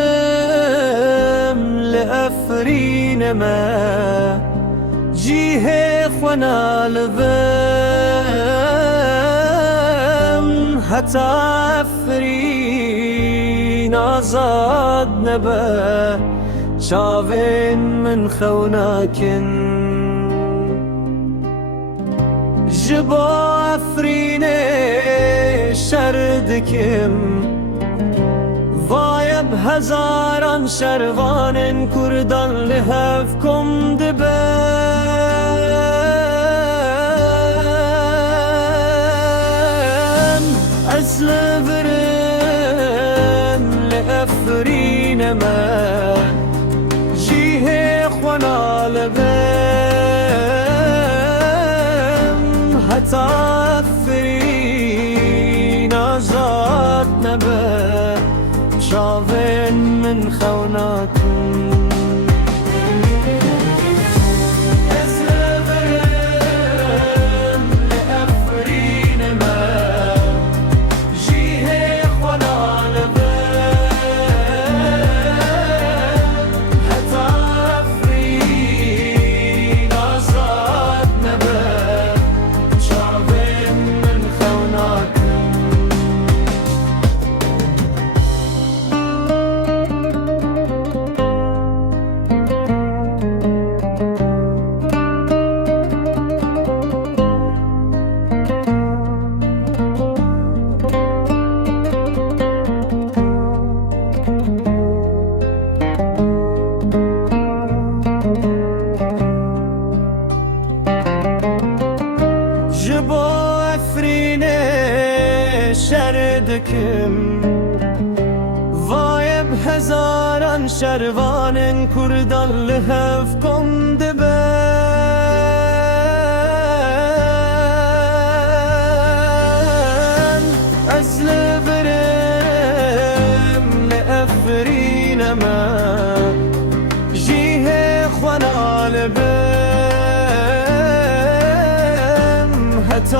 أزلفرم لأفرين ما جيه خوانا لبم حتى أفرين آزاد نبا شافين من خوناكن جبا أفرين شردكم وای بهزاران شروان کردان لهفکم دبن از لبرم لأفرین من جیه خوانا لبم حتی أفرین آزاد نبن شافين من خوناكم أزلفرم لأفرين ما جيه خوانا لبن حتى أفرين آزاد نبن شافين من خوناكم جبو أفرين شردكم وای بهزاران شروان کردان لهفکم دبن از لبرم لأفرین من جیه خوانا لبم حتی